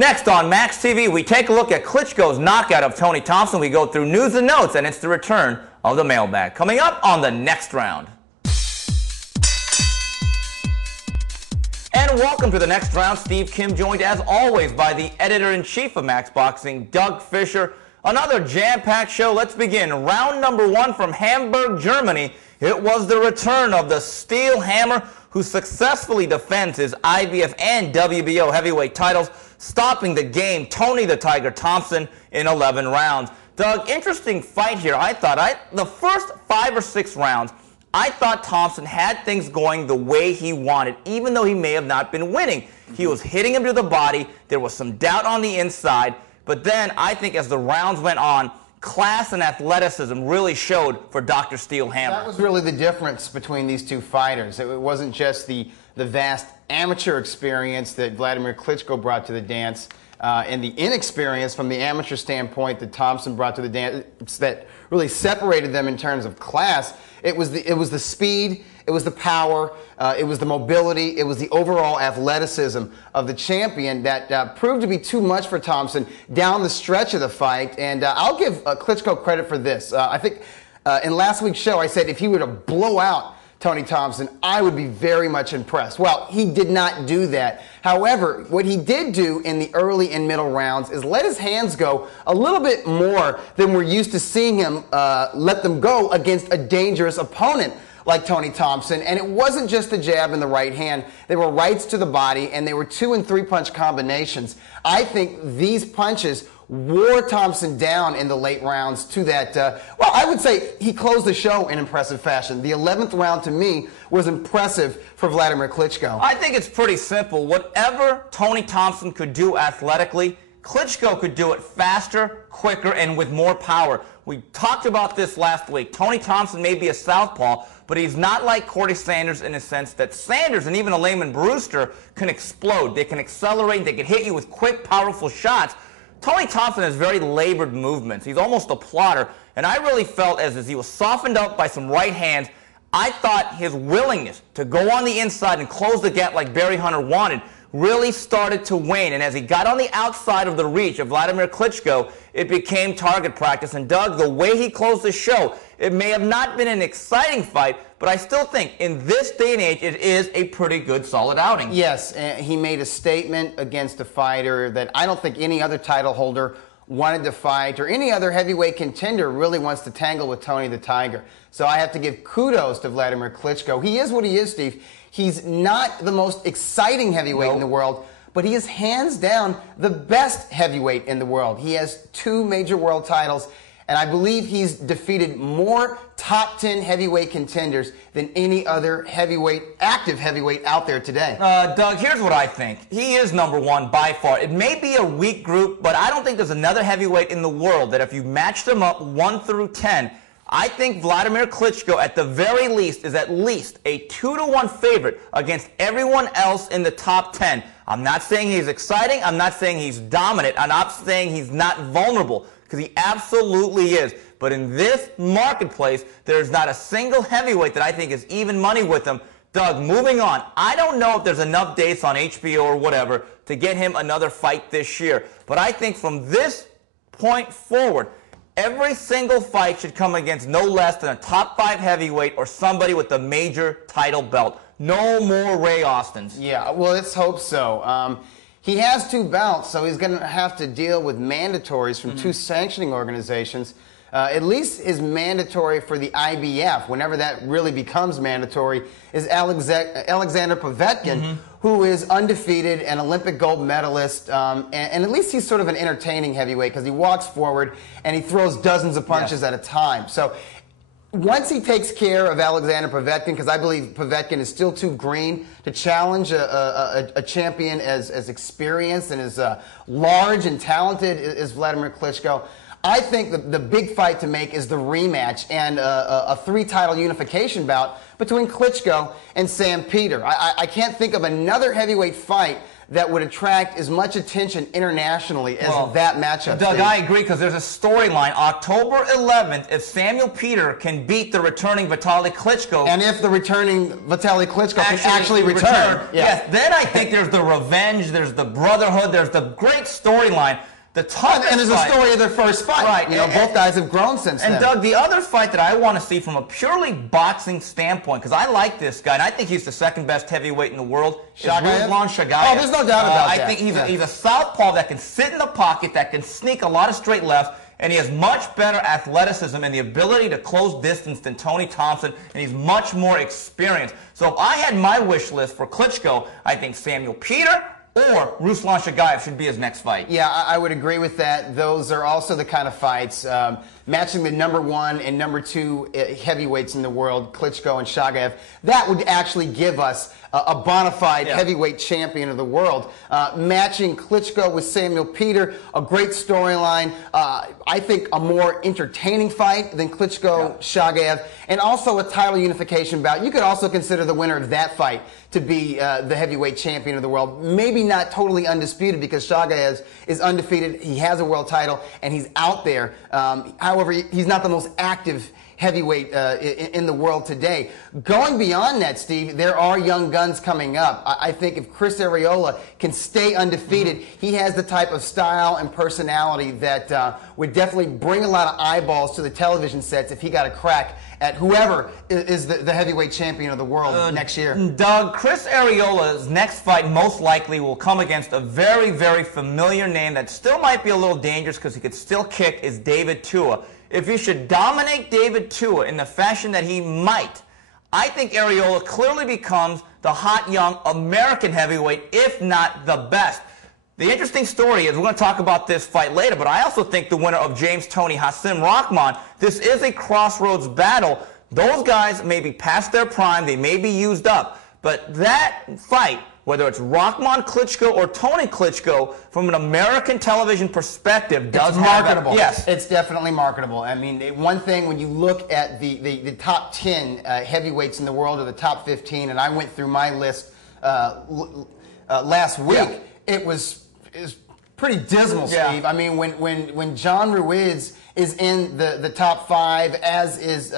Next on Max TV, we take a look at Klitschko's knockout of Tony Thompson. We go through news and notes, and it's the return of the mailbag. Coming up on the next round. And welcome to the next round. Steve Kim, joined as always by the editor-in-chief of Max Boxing, Doug Fischer. Another jam-packed show. Let's begin. Round number one from Hamburg, Germany. It was the return of the Steel Hammer, who successfully defends his IBF and WBO heavyweight titles, stopping the game, Tony the Tiger Thompson, in 11 rounds. Doug, interesting fight here. I thought the first 5 or 6 rounds, I thought Thompson had things going the way he wanted, even though he may have not been winning. He was hitting him to the body. There was some doubt on the inside. But then I think as the rounds went on, class and athleticism really showed for Dr. Steel Hammer. That was really the difference between these two fighters. It wasn't just the vast amateur experience that Vladimir Klitschko brought to the dance and the inexperience from the amateur standpoint that Thompson brought to the dance that really separated them in terms of class. It was the speed, it was the power, it was the mobility, it was the overall athleticism of the champion that proved to be too much for Thompson down the stretch of the fight. And I'll give Klitschko credit for this. I think in last week's show I said if he were to blow out Tony Thompson, I would be very much impressed. Well, he did not do that. However, what he did do in the early and middle rounds is let his hands go a little bit more than we're used to seeing him let them go against a dangerous opponent like Tony Thompson. And it wasn't just the jab and the right hand. They were rights to the body, and they were 2- and 3-punch combinations. I think these punches wore Thompson down in the late rounds to that, well, I would say he closed the show in impressive fashion. The 11th round, to me, was impressive for Vladimir Klitschko. I think it's pretty simple. Whatever Tony Thompson could do athletically, Klitschko could do it faster, quicker, and with more power. We talked about this last week. Tony Thompson may be a southpaw, but he's not like Corey Sanders in the sense that Sanders and even a Layman Brewster can explode. They can accelerate. They can hit you with quick, powerful shots. Tony Thompson has very labored movements. He's almost a plotter, and I really felt as he was softened up by some right hands, I thought his willingness to go on the inside and close the gap like Barry Hunter wanted really started to wane. And as he got on the outside of the reach of Vladimir Klitschko, it became target practice. And Doug, the way he closed the show, it may have not been an exciting fight, but I still think in this day and age, it is a pretty good, solid outing. Yes, he made a statement against a fighter that I don't think any other title holder wanted to fight, or any other heavyweight contender really wants to tangle with Tony the Tiger. So I have to give kudos to Vladimir Klitschko. He is what he is, Steve. He's not the most exciting heavyweight in the world, but he is hands down the best heavyweight in the world. He has 2 major world titles, and I believe he's defeated more top 10 heavyweight contenders than any other heavyweight, active heavyweight out there today. Doug, here's what I think. He is #1 by far. It may be a weak group, but I don't think there's another heavyweight in the world that if you match them up 1 through 10, I think Vladimir Klitschko, at the very least, is at least a 2-to-1 favorite against everyone else in the top 10. I'm not saying he's exciting. I'm not saying he's dominant. I'm not saying he's not vulnerable, because he absolutely is. But in this marketplace, there's not a single heavyweight that I think is even money with him. Doug, moving on. I don't know if there's enough dates on HBO or whatever to get him another fight this year. But I think from this point forward, every single fight should come against no less than a top 5 heavyweight or somebody with a major title belt. No more Ray Austins. Yeah, well, let's hope so. He has 2 belts, so he's going to have to deal with mandatories from 2 sanctioning organizations. At least his mandatory for the IBF, whenever that really becomes mandatory, is Alexander Povetkin, who is undefeated, an Olympic gold medalist, and at least he's sort of an entertaining heavyweight because he walks forward and he throws dozens of punches at a time. So once he takes care of Alexander Povetkin, because I believe Povetkin is still too green to challenge a champion as experienced and as large and talented as Vladimir Klitschko, I think the big fight to make is the rematch and a 3-title unification bout between Klitschko and Sam Peter. I can't think of another heavyweight fight that would attract as much attention internationally as that matchup. Doug, Steve. I agree, because there's a storyline. October 11th, if Samuel Peter can beat the returning Vitaly Klitschko. And if the returning Vitaly Klitschko can actually return. Yes, then I think there's the revenge, there's the brotherhood, there's the great storyline. The toughest and there's a story of their first fight. Right. You know, both guys have grown since then. And Doug, the other fight that I want to see from a purely boxing standpoint, because I like this guy, and I think he's the second best heavyweight in the world, is Ruslan Shagayev. Oh, there's no doubt about that. I think he's a southpaw that can sit in the pocket, that can sneak a lot of straight lefts, and he has much better athleticism and the ability to close distance than Tony Thompson, and he's much more experienced. So if I had my wish list for Klitschko, I think Samuel Peter or Ruslan Shagayev should be his next fight. Yeah, I would agree with that. Those are also the kind of fights, matching the #1 and #2 heavyweights in the world, Klitschko and Shagayev, that would actually give us a bona fide heavyweight champion of the world. Matching Klitschko with Samuel Peter, a great storyline. I think a more entertaining fight than Klitschko-Shagayev, and also a title unification bout. You could also consider the winner of that fight to be the heavyweight champion of the world. Maybe not totally undisputed, because Shagayev is undefeated. He has a world title, and he's out there. However, he's not the most active heavyweight in the world today. Going beyond that, Steve, there are young guns coming up. I think if Chris Arreola can stay undefeated, he has the type of style and personality that would definitely bring a lot of eyeballs to the television sets if he got a crack at whoever is the heavyweight champion of the world next year. Doug, Chris Arreola's next fight most likely will come against a very, very familiar name that still might be a little dangerous because he could still kick, is David Tua. If he should dominate David Tua in the fashion that he might, I think Arreola clearly becomes the hot young American heavyweight, if not the best. The interesting story is, we're going to talk about this fight later, but I also think the winner of James Toney, Hasim Rahman, this is a crossroads battle. Those guys may be past their prime, they may be used up, but that fight, whether it's Rahman Klitschko or Tony Klitschko, from an American television perspective, does marketable. Yes, it's definitely marketable. I mean, one thing when you look at the top 10 heavyweights in the world, or the top 15, and I went through my list last week, it was pretty dismal, Steve. I mean, when John Ruiz is in the top 5, as is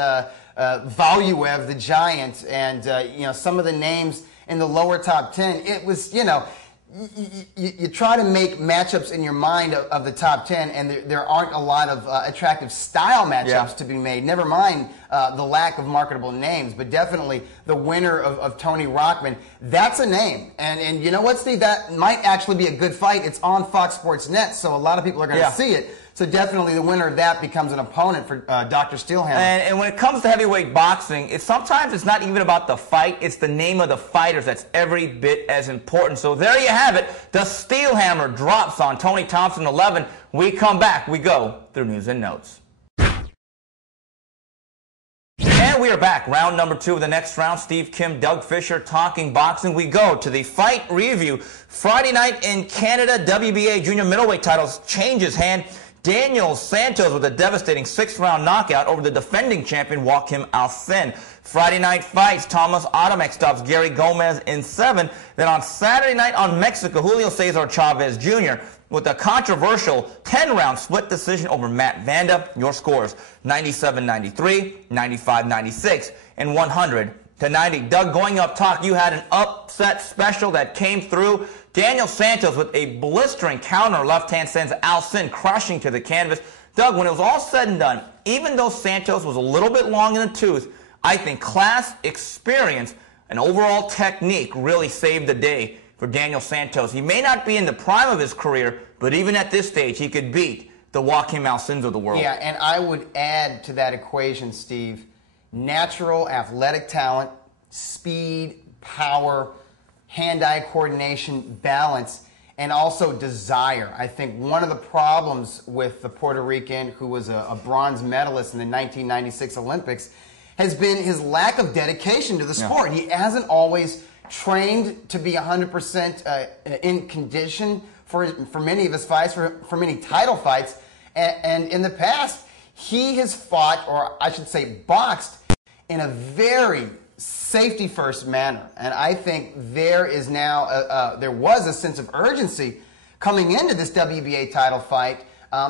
Valuev, the Giant, and you know, some of the names in the lower top 10, it was, you know, you try to make matchups in your mind of the top 10, and there aren't a lot of attractive style matchups to be made. Never mind the lack of marketable names, but definitely the winner of Tony Rahman, that's a name. And you know what, Steve? That might actually be a good fight. It's on Fox Sports Net, so a lot of people are going to see it. So definitely the winner of that becomes an opponent for Dr. Steelhammer. And when it comes to heavyweight boxing, sometimes it's not even about the fight, it's the name of the fighters that's every bit as important. So there you have it. The Steelhammer drops on Tony Thompson 11. We come back. We go through news and notes. And we are back. Round number 2 of the next round. Steve Kim, Doug Fisher talking boxing. We go to the fight review. Friday night in Canada, WBA junior middleweight titles changes hand. Daniel Santos with a devastating 6th-round knockout over the defending champion Joaquim Alcin. Friday night fights, Thomas Adamek stops Gary Gomez in 7. Then on Saturday night on Mexico, Julio Cesar Chavez Jr. with a controversial 10-round split decision over Matt Vanda. Your scores, 97-93, 95-96, and 100-90. Doug, going up top, you had an upset special that came through. Daniel Santos with a blistering counter left-hand sends Alcin crashing to the canvas. Doug, when it was all said and done, even though Santos was a little bit long in the tooth, I think class, experience, and overall technique really saved the day for Daniel Santos. He may not be in the prime of his career, but even at this stage, he could beat the Joaquim Alcins of the world. Yeah, and I would add to that equation, Steve, natural athletic talent, speed, power, hand-eye coordination, balance, and also desire. I think one of the problems with the Puerto Rican, who was a bronze medalist in the 1996 Olympics, has been his lack of dedication to the sport. He hasn't always trained to be 100% in condition for many of his fights, for many title fights. And in the past, he has fought, or I should say boxed, in a very safety first manner. And I think there is now, there was a sense of urgency coming into this WBA title fight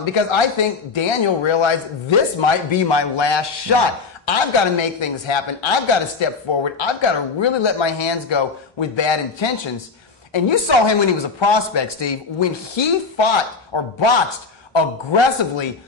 because I think Daniel realized this might be my last shot. I've got to make things happen. I've got to step forward. I've got to really let my hands go with bad intentions. And you saw him when he was a prospect, Steve, when he fought or boxed aggressively.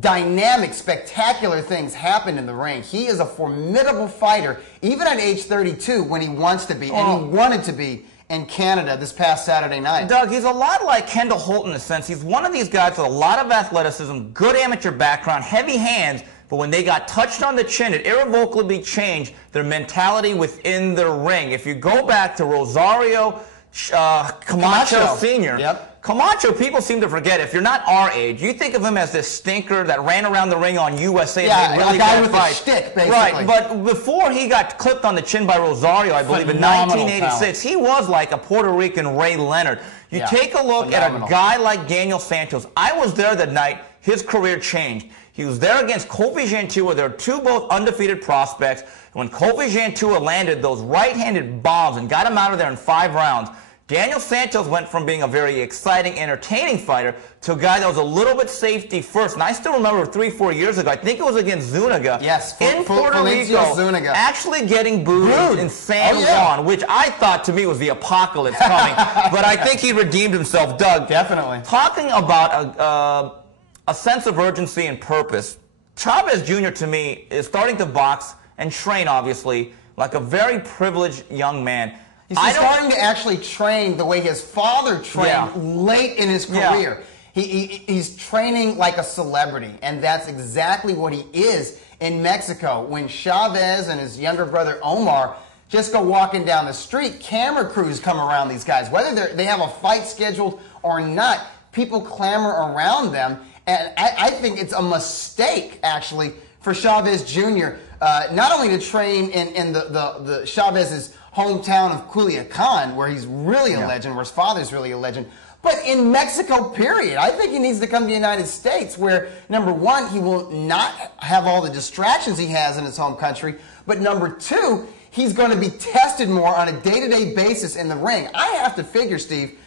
Dynamic, spectacular things happened in the ring. He is a formidable fighter, even at age 32 when he wants to be, and he wanted to be in Canada this past Saturday night. Doug, he's a lot like Kendall Holt in a sense. He's one of these guys with a lot of athleticism, good amateur background, heavy hands, but when they got touched on the chin, it irrevocably changed their mentality within the ring. If you go back to Rosario Camacho Sr., Camacho, people seem to forget, if you're not our age, you think of him as this stinker that ran around the ring on USA. Yeah, and really a guy with a shtick, basically. Right, but before he got clipped on the chin by Rosario, I believe, in 1986, he was like a Puerto Rican Ray Leonard. You take a look at a guy like Daniel Santos. I was there that night. His career changed. He was there against Kofi Jantua. They were two both undefeated prospects. When Kofi Jantua landed those right-handed bombs and got him out of there in 5 rounds, Daniel Santos went from being a very exciting, entertaining fighter to a guy that was a little bit safety first. And I still remember 3-4 years ago, I think it was against Zuniga, in Puerto Rico, Zuniga, actually getting booed in San Juan, which I thought to me was the apocalypse coming. But I think he redeemed himself. Doug, definitely. Talking about a sense of urgency and purpose, Chavez Jr. to me is starting to box and train, obviously, like a very privileged young man. He's starting to actually train the way his father trained late in his career. He's training like a celebrity, and that's exactly what he is in Mexico. When Chavez and his younger brother Omar just go walking down the street, camera crews come around these guys. Whether they have a fight scheduled or not, people clamor around them. And I think it's a mistake, actually, for Chavez Jr. Not only to train in the Chavez's hometown of Culiacan, where he's really a legend, where his father's really a legend, but in Mexico, period. I think he needs to come to the United States, where, number one, he will not have all the distractions he has in his home country, but number two, he's going to be tested more on a day-to-day basis in the ring. I have to figure, Steve,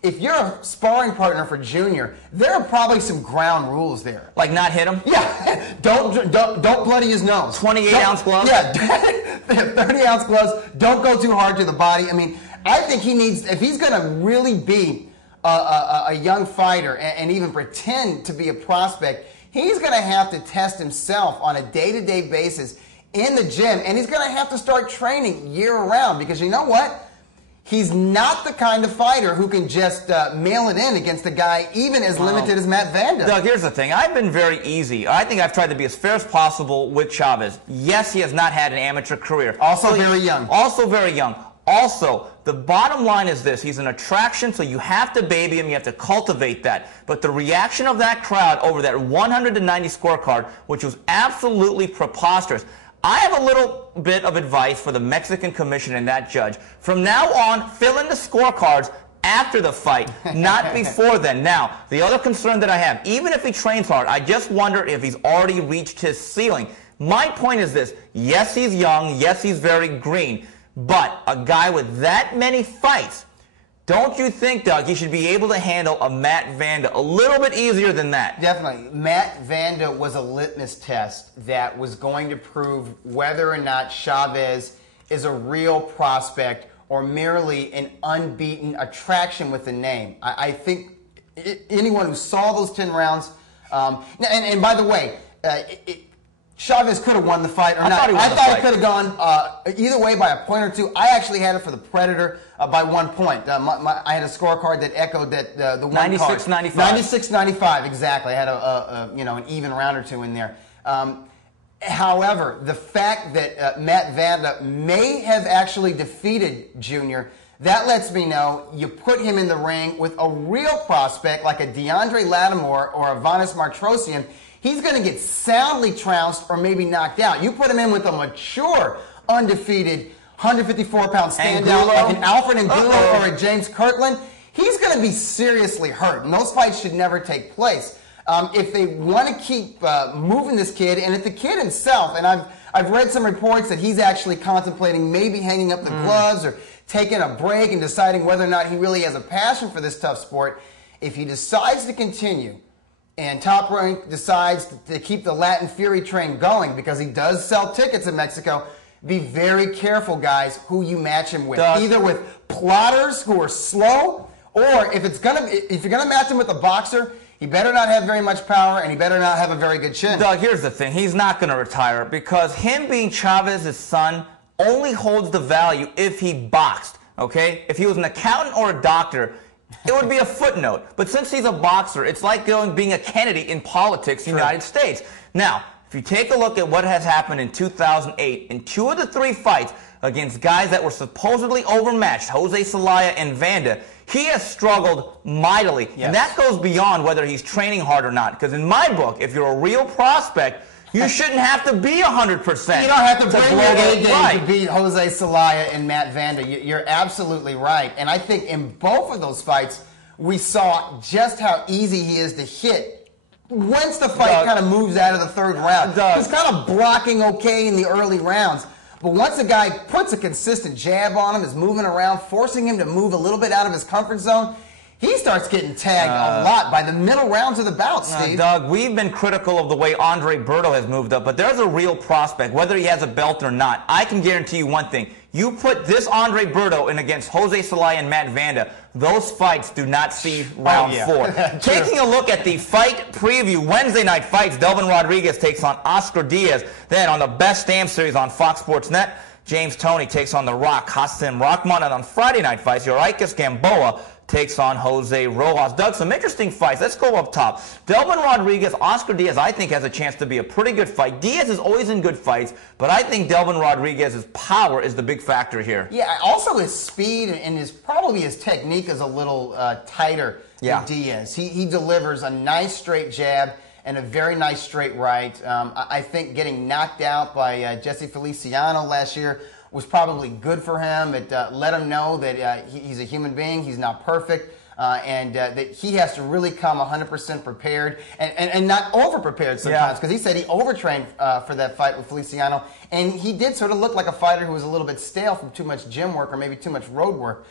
if you're a sparring partner for Junior, there are probably some ground rules there. Like not hit him? Yeah. Don't bloody his nose. 28-ounce gloves? Yeah. 30-ounce gloves. Don't go too hard to the body. I mean, I think he needs, if he's going to really be a young fighter and even pretend to be a prospect, he's going to have to test himself on a day-to-day basis in the gym, and he's going to have to start training year-round, because you know what? He's not the kind of fighter who can just mail it in against a guy even as limited as Matt Vanda. Doug, here's the thing. I've been very easy. I think I've tried to be as fair as possible with Chavez. Yes, he has not had an amateur career. Also very young. Also very young. Also, the bottom line is this. He's an attraction, so you have to baby him. You have to cultivate that. But the reaction of that crowd over that 190 scorecard, which was absolutely preposterous, I have a little bit of advice for the Mexican commission and that judge. From now on, fill in the scorecards after the fight, not before then. Now, the other concern that I have, even if he trains hard, I just wonder if he's already reached his ceiling. My point is this. Yes, he's young. Yes, he's very green. But a guy with that many fights, don't you think, Doug, he should be able to handle a Matt Vanda a little bit easier than that? Definitely. Matt Vanda was a litmus test that was going to prove whether or not Chavez is a real prospect or merely an unbeaten attraction with the name. I think anyone who saw those 10 rounds, and by the way, Chavez could have won the fight or not. I thought it could have gone either way by a point or two. I actually had it for the Predator by 1 point. I had a scorecard that echoed that the one 96-95. 96-95, exactly. I had an even round or two in there. However, the fact that Matt Vanda may have actually defeated Junior, that lets me know you put him in the ring with a real prospect like a DeAndre Lattimore or a Vanes Martrosian, he's going to get soundly trounced or maybe knocked out. You put him in with a mature, undefeated, 154-pound standout like an Alfred Angulo or a James Kirkland, he's going to be seriously hurt. And those fights should never take place. If they want to keep moving this kid, and if the kid himself, and I've read some reports that he's actually contemplating maybe hanging up the gloves or taking a break and deciding whether or not he really has a passion for this tough sport. If he decides to continue and Top Rank decides to keep the Latin Fury train going, because he does sell tickets in Mexico, be very careful, guys, who you match him with. Either with plotters who are slow, or if you're gonna match him with a boxer, he better not have very much power, and he better not have a very good chin. Doug, here's the thing. He's not going to retire, because him being Chavez's son only holds the value if he boxed, okay? If he was an accountant or a doctor, it would be a footnote. But since he's a boxer, it's like being a Kennedy in politics in the United States. Now, if you take a look at what has happened in 2008, in 2 of the 3 fights against guys that were supposedly overmatched, Jose Zelaya and Vanda, he has struggled mightily. Yes. And that goes beyond whether he's training hard or not. Because in my book, if you're a real prospect, you shouldn't have to be 100%. You don't have to bring your A game to beat Jose Zelaya and Matt Vanda. You're absolutely right. And I think in both of those fights, we saw just how easy he is to hit once the fight kind of moves out of the 3rd round. He's kind of blocking okay in the early rounds. But once a guy puts a consistent jab on him, is moving around, forcing him to move a little bit out of his comfort zone, he starts getting tagged a lot by the middle rounds of the bout, Steve. Doug, we've been critical of the way Andre Berto has moved up, but there's a real prospect, whether he has a belt or not. I can guarantee you one thing. You put this Andre Berto in against Jose Zelaya and Matt Vanda, those fights do not see round 4. Taking a look at the fight preview, Wednesday night fights, Delvin Rodriguez takes on Oscar Diaz. Then on the Best Damn series on Fox Sports Net, James Toney takes on The Rock, Hassan Rahman. And on Friday night fights, Yurikas Gamboa takes on Jose Rojas. Doug, some interesting fights. Let's go up top. Delvin Rodriguez, Oscar Diaz, I think has a chance to be a pretty good fight. Diaz is always in good fights, but I think Delvin Rodriguez's power is the big factor here. Yeah, also his speed and probably his technique is a little tighter than Diaz. He delivers a nice straight jab and a very nice straight right. I think getting knocked out by Jesse Feliciano last year was probably good for him. It let him know that he's a human being, he's not perfect, and that he has to really come 100% prepared and not over-prepared sometimes, because he said he overtrained for that fight with Feliciano, and he did sort of look like a fighter who was a little bit stale from too much gym work or maybe too much road work.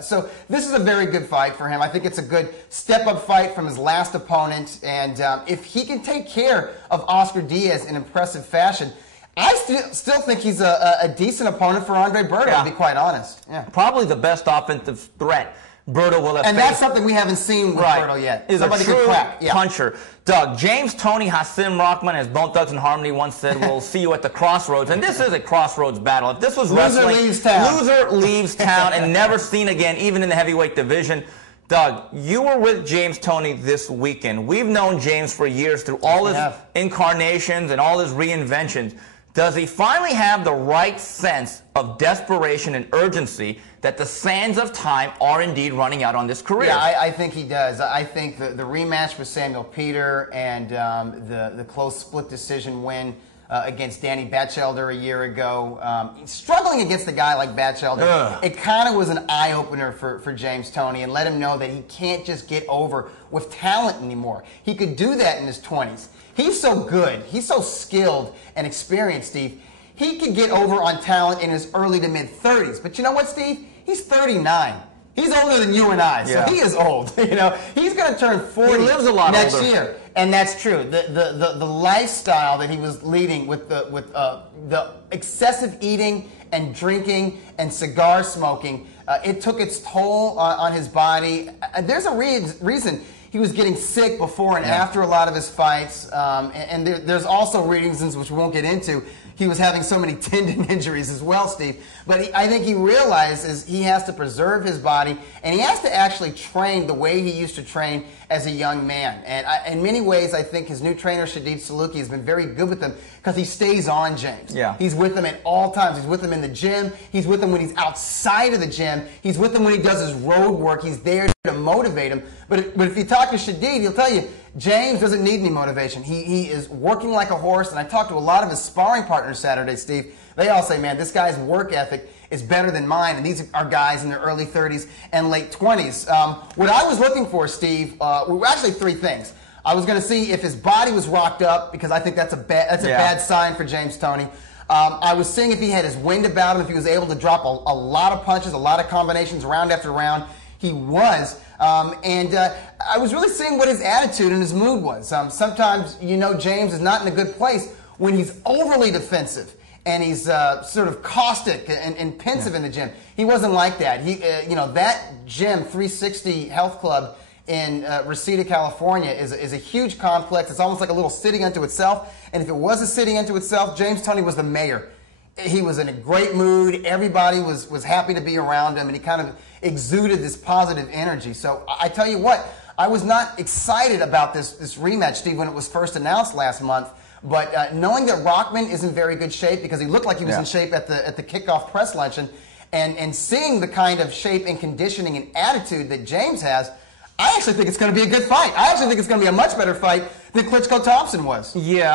So this is a very good fight for him. I think it's a good step-up fight from his last opponent, and if he can take care of Oscar Diaz in impressive fashion, I still think he's a decent opponent for Andre Berto, to be quite honest. Probably the best offensive threat Berto will have and faced. That's something we haven't seen with Berto yet. Is somebody a true could crack. puncher. Doug, James Toney, Hassan Rahman, as Bone Thugs and Harmony once said, we'll see you at the crossroads. And this is a crossroads battle. If this was loser wrestling, leaves town. Loser leaves town and never seen again, even in the heavyweight division. Doug, you were with James Toney this weekend. We've known James for years through all his incarnations and all his reinventions. Does he finally have the right sense of desperation and urgency that the sands of time are indeed running out on this career? Yeah, I think he does. I think the rematch with Samuel Peter and the close split decision win against Danny Batchelder a year ago, struggling against a guy like Batchelder, it kind of was an eye-opener for James Toney and let him know that he can't just get over with talent anymore. He could do that in his 20s. He's so good. He's so skilled and experienced, Steve. He could get over on talent in his early to mid-30s. But you know what, Steve? He's 39. He's older than you and I, so he is old. You know, he's going to turn 40 he lives a lot next older. year, and that's true. The lifestyle that he was leading with the excessive eating and drinking and cigar smoking, it took its toll on his body. There's a reason he was getting sick before and after a lot of his fights, and there's also reasons which we won't get into. He was having so many tendon injuries as well, Steve. But I think he realizes he has to preserve his body, and he has to actually train the way he used to train as a young man. And in many ways, I think his new trainer, Shadid Saluki, has been very good with him because he stays on James. Yeah. He's with him at all times. He's with him in the gym. He's with him when he's outside of the gym. He's with him when he does his road work. He's there to motivate him. But if you talk to Shadid, he'll tell you, James doesn't need any motivation. He is working like a horse, and I talked to a lot of his sparring partners Saturday, Steve. They all say, man, this guy's work ethic is better than mine, and these are guys in their early 30s and late 20s. What I was looking for, Steve, were actually three things. I was going to see if his body was rocked up, because I think that's a bad sign for James Toney. I was seeing if he had his wind about him, if he was able to drop a lot of punches, a lot of combinations round after round. He was. I was really seeing what his attitude and his mood was. Sometimes, James is not in a good place when he's overly defensive and he's sort of caustic and pensive in the gym. He wasn't like that. That gym, 360 Health Club in Reseda, California, is a huge complex. It's almost like a little city unto itself. And if it was a city unto itself, James Toney was the mayor. He was in a great mood. Everybody was happy to be around him, and he kind of exuded this positive energy. So I tell you what, I was not excited about this rematch, Steve, when it was first announced last month. But knowing that Rockman is in very good shape, because he looked like he was in shape at the kickoff press luncheon, and seeing the kind of shape and conditioning and attitude that James has, I actually think it's going to be a good fight. I actually think it's going to be a much better fight than Klitschko Thompson was. Yeah,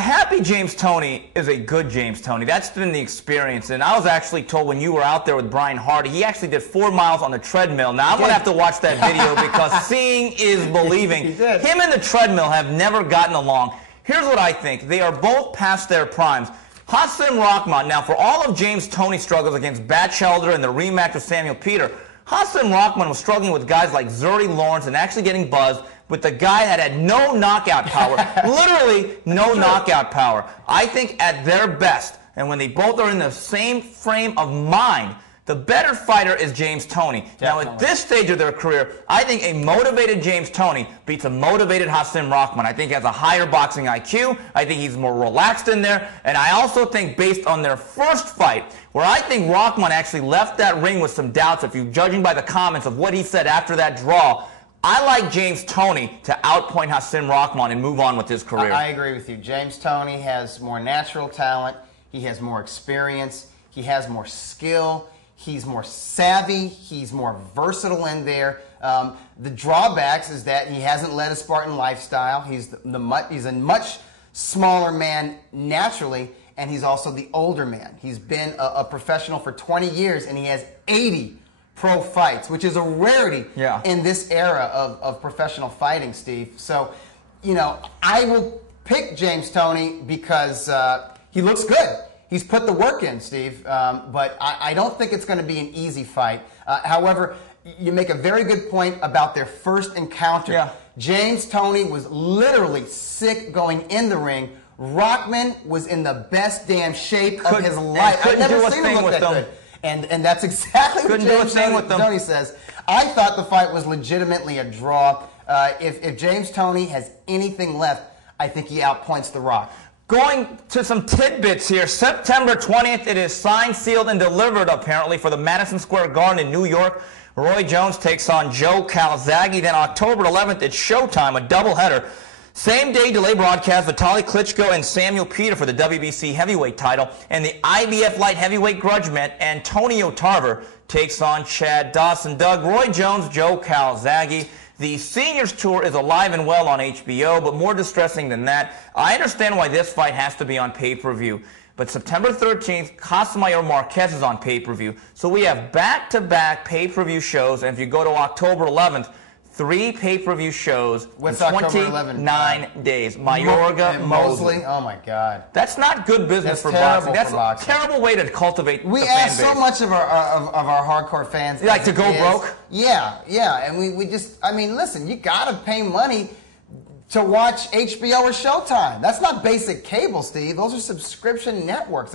happy James Toney is a good James Toney. That's been the experience. And I was actually told when you were out there with Brian Hardy, he actually did 4 miles on the treadmill. Now, I'm going to have to watch that video because seeing is believing. He did. Him and the treadmill have never gotten along. Here's what I think. They are both past their primes. Hassan Rahman, now for all of James Toney's struggles against Batchelder and the rematch with Samuel Peter, Hassan Rahman was struggling with guys like Zuri Lawrence and actually getting buzzed with the guy that had no knockout power, literally no knockout power. I think at their best, and when they both are in the same frame of mind, the better fighter is James Toney. Definitely. Now, at this stage of their career, I think a motivated James Toney beats a motivated Hassan Rahman. I think he has a higher boxing IQ. I think he's more relaxed in there. And I also think based on their first fight, where I think Rahman actually left that ring with some doubts, if you're judging by the comments of what he said after that draw, I like James Toney to outpoint Hassan Rahman and move on with his career. I agree with you. James Toney has more natural talent. He has more experience. He has more skill. He's more savvy. He's more versatile in there. The drawbacks is that he hasn't led a Spartan lifestyle. He's a much smaller man naturally, and he's also the older man. He's been a professional for 20 years, and he has 80 pro fights, which is a rarity in this era of professional fighting, Steve. So, I will pick James Toney because he looks good. He's put the work in, Steve, but I don't think it's going to be an easy fight. However, you make a very good point about their first encounter. Yeah. James Toney was literally sick going in the ring. Rockman was in the best damn shape of his life. I've never seen him look that good. And that's exactly what James Toney says. I thought the fight was legitimately a draw. If James Toney has anything left, I think he outpoints The Rock. Going to some tidbits here. September 20th, it is signed, sealed, and delivered, apparently, for the Madison Square Garden in New York. Roy Jones takes on Joe Calzaghe. Then October 11th, it's Showtime, a doubleheader. Same day delay broadcast, Vitaly Klitschko and Samuel Peter for the WBC heavyweight title. And the IBF light heavyweight grudge match, Antonio Tarver takes on Chad Dawson. Doug, Roy Jones, Joe Calzaghe. The Seniors Tour is alive and well on HBO, but more distressing than that, I understand why this fight has to be on pay-per-view. But September 13th, Casamayor Marquez is on pay-per-view. So we have back-to-back pay-per-view shows, and if you go to October 11th, 3 pay-per-view shows in 29 days. Mayorga, Mosley. Oh, my God. That's not good business for boxing. That's a terrible way to cultivate the fan base. We ask so much of our hardcore fans. You like to go broke? Yeah. And we just, listen, you got to pay money to watch HBO or Showtime. That's not basic cable, Steve. Those are subscription networks.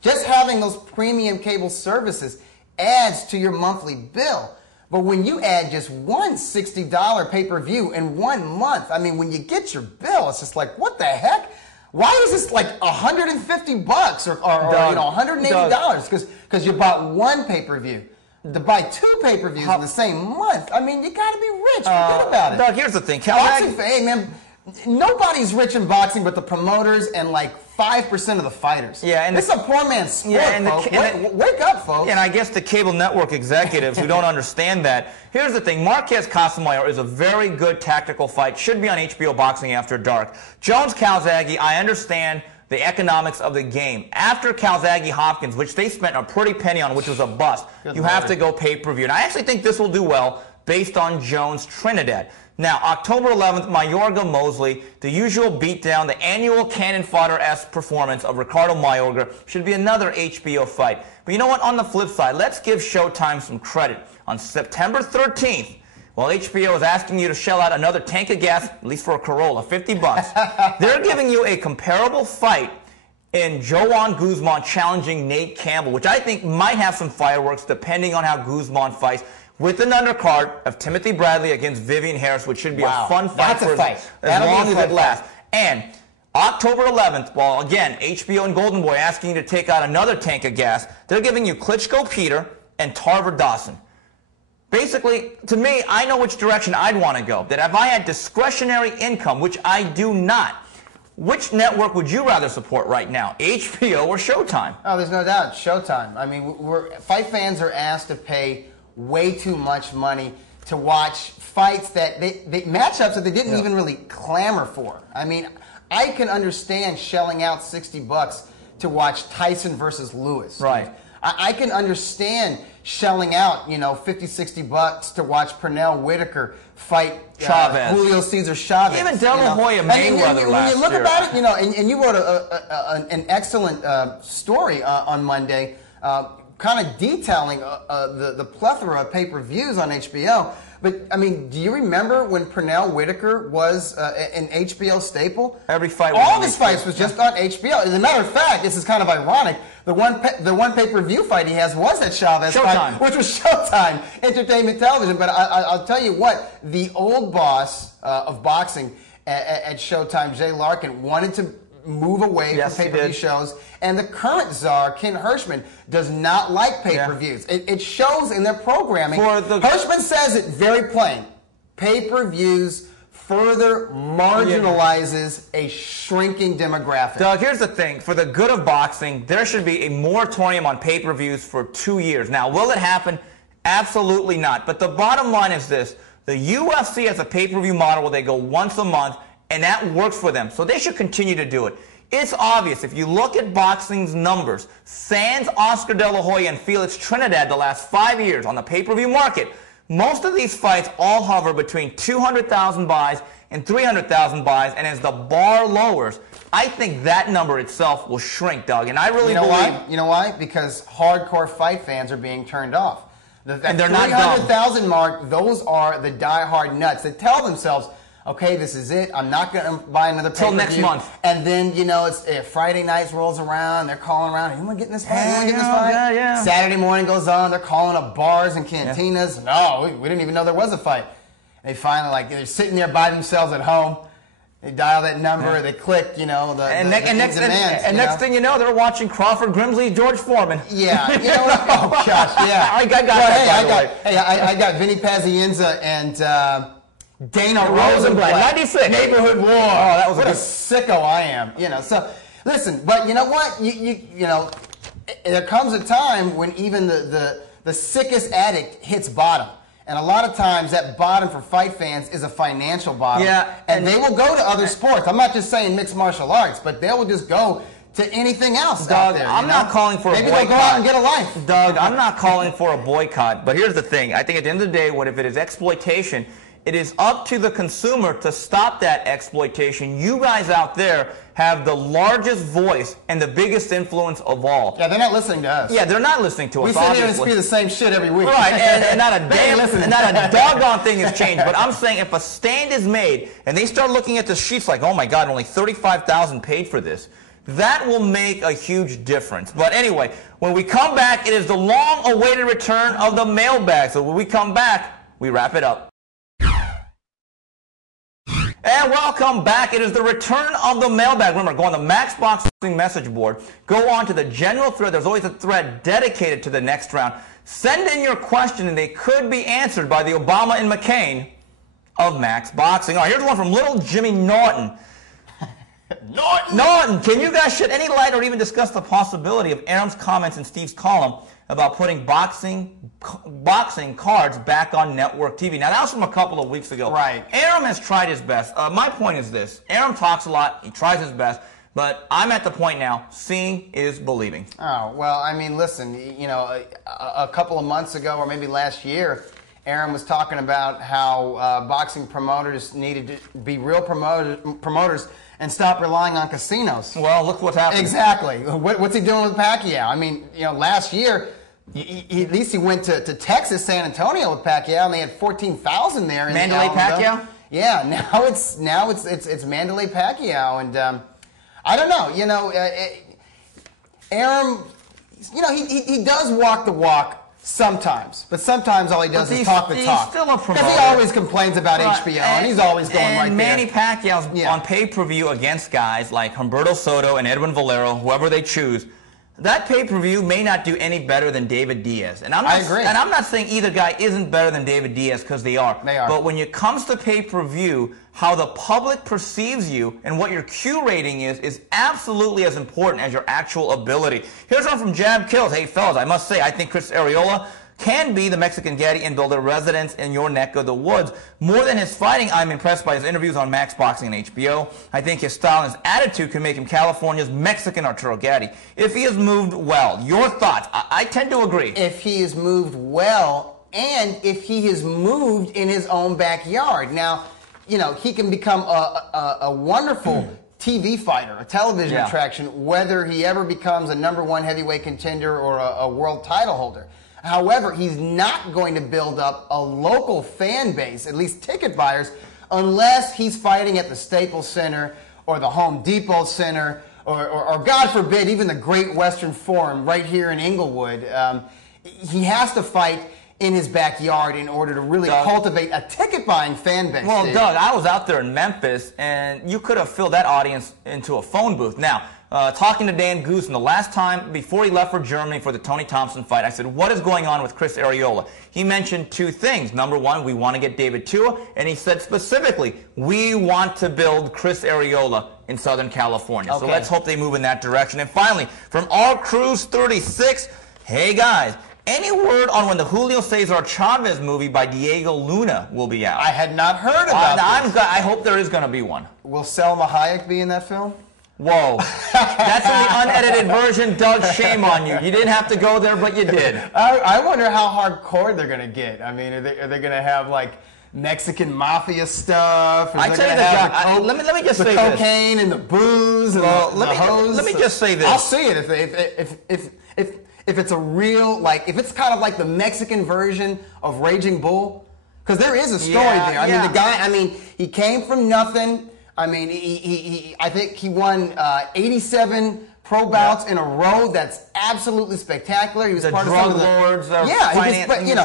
Just having those premium cable services adds to your monthly bill. But when you add just one $60 pay-per-view in 1 month, when you get your bill, it's just like, what the heck? Why is this like $150 or $180? Because you bought one pay-per-view. To buy 2 pay-per-views in the same month, you got to be rich. Forget about it. Doug, here's the thing. Hey, man, nobody's rich in boxing but the promoters and like 5% of the fighters. Yeah, and this is a poor man's sport, folks. Wake up, folks. And I guess the cable network executives who don't understand that. Here's the thing. Marquez Casamayor is a very good tactical fight. Should be on HBO Boxing After Dark. Jones Calzaghe, I understand the economics of the game. After Calzaghe Hopkins, which they spent a pretty penny on, which was a bust, you have to go pay-per-view. And I actually think this will do well. based on Jones Trinidad. Now, October 11th, Mayorga Mosley, the usual beatdown, the annual cannon fodder-esque performance of Ricardo Mayorga should be another HBO fight. But you know what? On the flip side, let's give Showtime some credit. On September 13th, while HBO is asking you to shell out another tank of gas, at least for a Corolla, $50, they're giving you a comparable fight in Joan Guzman challenging Nate Campbell, which I think might have some fireworks depending on how Guzman fights, with an undercard of Timothy Bradley against Vivian Harris, which should be a fun fight as long as it lasts. And October 11th, while again, HBO and Golden Boy asking you to take out another tank of gas, they're giving you Klitschko Peter and Tarver Dawson. Basically, to me, I know which direction I'd want to go. That if I had discretionary income, which I do not, which network would you rather support right now, HBO or Showtime? Oh, there's no doubt, Showtime. I mean, fight fans are asked to pay way too much money to watch fights that they matchups that they didn't even really clamor for. I mean, I can understand shelling out $60 to watch Tyson versus Lewis. Right. I can understand shelling out, $50-60 to watch Pernell Whitaker fight Chavez. Julio Cesar Chavez. Even De La Hoya Mayweather last year. When you look about it, and you wrote an excellent story on Monday, kind of detailing the plethora of pay-per-views on HBO. But, I mean, do you remember when Pernell Whitaker was an HBO staple? Every fight was all of his fights was just on HBO. As a matter of fact, this is kind of ironic. The one pay-per-view fight he has was that Chavez fight, which was Showtime Entertainment Television. But I'll tell you what, the old boss of boxing at Showtime, Jay Larkin, wanted to move away from pay-per-view shows, and the current czar, Ken Hirschman, does not like pay-per-views. It shows in their programming. Hirschman says it very plain. Pay-per-views further marginalizes a shrinking demographic. Doug, here's the thing. For the good of boxing, there should be a moratorium on pay-per-views for 2 years. Now, will it happen? Absolutely not. But the bottom line is this. The UFC has a pay-per-view model where they go once a month, and that works for them. So they should continue to do it. It's obvious. If you look at boxing's numbers, sans Oscar De La Hoya and Felix Trinidad the last 5 years on the pay-per-view market, most of these fights all hover between 200,000 buys and 300,000 buys, and as the bar lowers, I think that number itself will shrink, Doug. And I really believe... Why? You know why? Because hardcore fight fans are being turned off. And they're not 300,000 mark, those are the die-hard nuts that tell themselves, okay, this is it. I'm not going to buy another pay-per-view. Till next month. And then, it's Friday nights rolls around. They're calling around. Anyone getting this fight? Anyone getting this fight? Yeah. Saturday morning goes on. They're calling up bars and cantinas. No, we didn't even know there was a fight. They finally, they're sitting there by themselves at home. They dial that number. They click, next thing you know, they're watching Crawford Grimsley, George Foreman. Yeah. Oh, gosh, yeah. I got that, I got Vinny Pazienza and... Dana Rosenblatt, 96 Neighborhood War. Oh, that was what a sicko I am. So listen, but you know what? There comes a time when even the sickest addict hits bottom. And a lot of times that bottom for fight fans is a financial bottom. Yeah. And they will go to other sports. I'm not just saying mixed martial arts, but they will just go to anything else Doug, out there. I'm not calling for a boycott. Maybe they'll go out and get a life. Doug, I'm not calling for a boycott. But here's the thing. I think at the end of the day, if it is exploitation, it is up to the consumer to stop that exploitation. You guys out there have the largest voice and the biggest influence of all. Yeah, they're not listening to us. Yeah, they're not listening to us. We sit here and spew the same shit every week. Right, and not a doggone thing has changed. But I'm saying if a stand is made and they start looking at the sheets like, oh my God, only 35,000 paid for this, that will make a huge difference. But anyway, when we come back, it is the long-awaited return of the mailbag. So when we come back, we wrap it up. And welcome back. It is the return of the mailbag. Remember, go on the Max Boxing message board. Go on to the general thread. There's always a thread dedicated to the next round. Send in your question, and they could be answered by the Obama and McCain of Max Boxing. All right, here's one from little Jimmy Norton. Norton, can you guys shed any light or even discuss the possibility of Aram's comments in Steve's column about putting boxing cards back on network TV? Now, that was from a couple of weeks ago. Right. Aram has tried his best. My point is this. Aram talks a lot. He tries his best. But I'm at the point now, seeing is believing. Oh, well, I mean, listen, a couple of months ago or maybe last year, Aaron was talking about how boxing promoters needed to be real promoters and stop relying on casinos. Well, look what's happening. Exactly. What's he doing with Pacquiao? I mean, last year, at least he went to Texas, San Antonio with Pacquiao, and they had 14,000 there. Mandalay Pacquiao? Yeah. Now it's Mandalay Pacquiao, and I don't know. Aaron, he does walk the walk. Sometimes, but sometimes all he does is talk the talk. He's still a promoter. Because he always complains about HBO, and he's always going right there. Manny Pacquiao's on pay-per-view against guys like Humberto Soto and Edwin Valero, whoever they choose. That pay-per-view may not do any better than David Diaz. And I agree. And I'm not saying either guy isn't better than David Diaz, because they are. They are. But when it comes to pay-per-view, how the public perceives you and what your Q rating is absolutely as important as your actual ability. Here's one from Jab Kills. Hey, fellas, I must say, I think Chris Arreola can be the Mexican Gaddy and build a residence in your neck of the woods. More than his fighting, I'm impressed by his interviews on Max Boxing and HBO. I think his style and his attitude can make him California's Mexican Arturo Gaddy. If he has moved well, your thoughts? I tend to agree. If he has moved well, and if he has moved in his own backyard. Now, he can become a wonderful TV fighter, a television attraction, whether he ever becomes a #1 heavyweight contender or a world title holder. However, he's not going to build up a local fan base, at least ticket buyers, unless he's fighting at the Staples Center or the Home Depot Center or God forbid, even the Great Western Forum right here in Inglewood. He has to fight in his backyard in order to really cultivate a ticket-buying fan base. Well, Doug, I was out there in Memphis, and you could have filled that audience into a phone booth. Now, talking to Dan Goosen the last time before he left for Germany for the Tony Thompson fight, I said, what is going on with Chris Arreola? He mentioned two things. Number one, we want to get David Tua, and he said specifically, we want to build Chris Arreola in Southern California. Okay. So let's hope they move in that direction. And finally, from R Cruz 36, hey guys, any word on when the Julio Cesar Chavez movie by Diego Luna will be out? I had not heard about this. I hope there is going to be one. Will Selma Hayek be in that film? Whoa. That's in the unedited version. Doug, shame on you. You didn't have to go there, but you did. I wonder how hardcore they're going to get. I mean, are they going to have, like, Mexican mafia stuff? I tell you that, let me just say this. The cocaine and the booze and the hose. Let me just say this. I'll see it if it's a real, like, if it's kind of like the Mexican version of Raging Bull. Because there is a story there. I mean, the guy, he came from nothing. I mean, I think he won 87 pro bouts in a row. That's absolutely spectacular. He was part of some of the drug lords,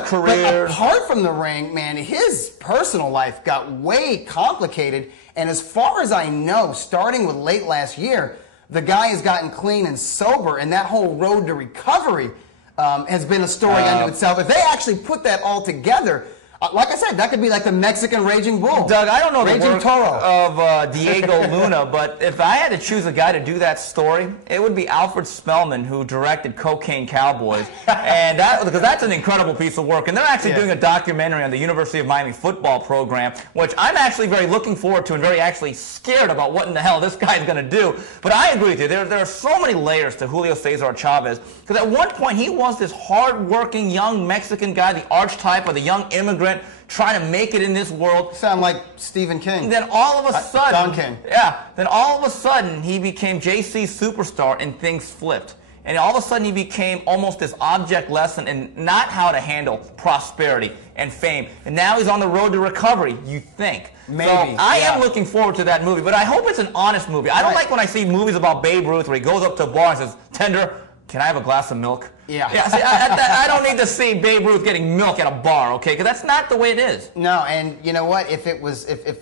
career. But apart from the ring, man, his personal life got way complicated. And as far as I know, starting with late last year, the guy has gotten clean and sober, and that whole road to recovery has been a story unto itself. If they actually put that all together, like I said, that could be like the Mexican Raging Bull. Doug, I don't know the work Toro. of Diego Luna, but if I had to choose a guy to do that story, it would be Alfred Spellman, who directed Cocaine Cowboys, and because that's an incredible piece of work. And they're actually doing a documentary on the University of Miami football program, which I'm actually very looking forward to and very actually scared about what in the hell this guy's going to do. But I agree with you. There are so many layers to Julio Cesar Chavez, because at one point he was this hard-working young Mexican guy, the archetype of the young immigrant, trying to make it in this world. Sound like Stephen King. Then all of a sudden, Don King. Yeah. Then all of a sudden, he became JC's superstar, and things flipped. And all of a sudden, he became almost this object lesson in not how to handle prosperity and fame. And now he's on the road to recovery. You think? Maybe. So I am looking forward to that movie, but I hope it's an honest movie. I don't like when I see movies about Babe Ruth where he goes up to a bar and says, "Tender, can I have a glass of milk?" Yeah. See, I don't need to see Babe Ruth getting milk at a bar, okay? Because that's not the way it is. No, and you know what? If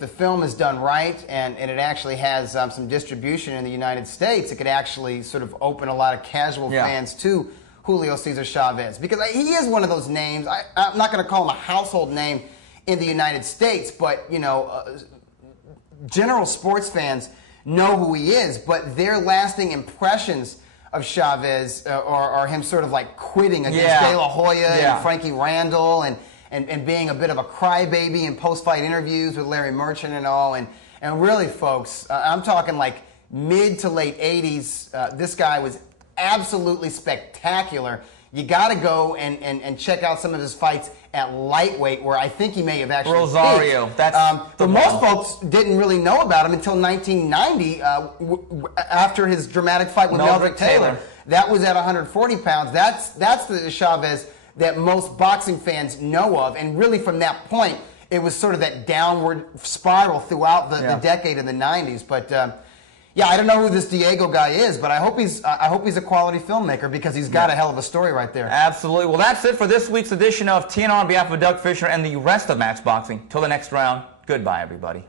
the film is done right and it actually has some distribution in the United States, it could actually sort of open a lot of casual fans to Julio Cesar Chavez, because he is one of those names. I'm not going to call him a household name in the United States, but general sports fans know who he is, but their lasting impressions of Chavez are him sort of like quitting against De La Hoya and Frankie Randall and being a bit of a crybaby in post-fight interviews with Larry Merchant and all. And really, folks, I'm talking like mid to late 80s. This guy was absolutely spectacular. you got to go and check out some of his fights at lightweight, where I think he may have actually Rosario. peaked. That's but most folks didn't really know about him until 1990, after his dramatic fight with Meldrick Taylor. That was at 140 pounds. That's the Chavez that most boxing fans know of, and really from that point, it was sort of that downward spiral throughout the decade of the 90s. But yeah, I don't know who this Diego guy is, but I hope he's a quality filmmaker, because he's got a hell of a story right there. Absolutely. Well, that's it for this week's edition of TNR on behalf of Doug Fisher and the rest of Match Boxing. Till the next round, goodbye, everybody.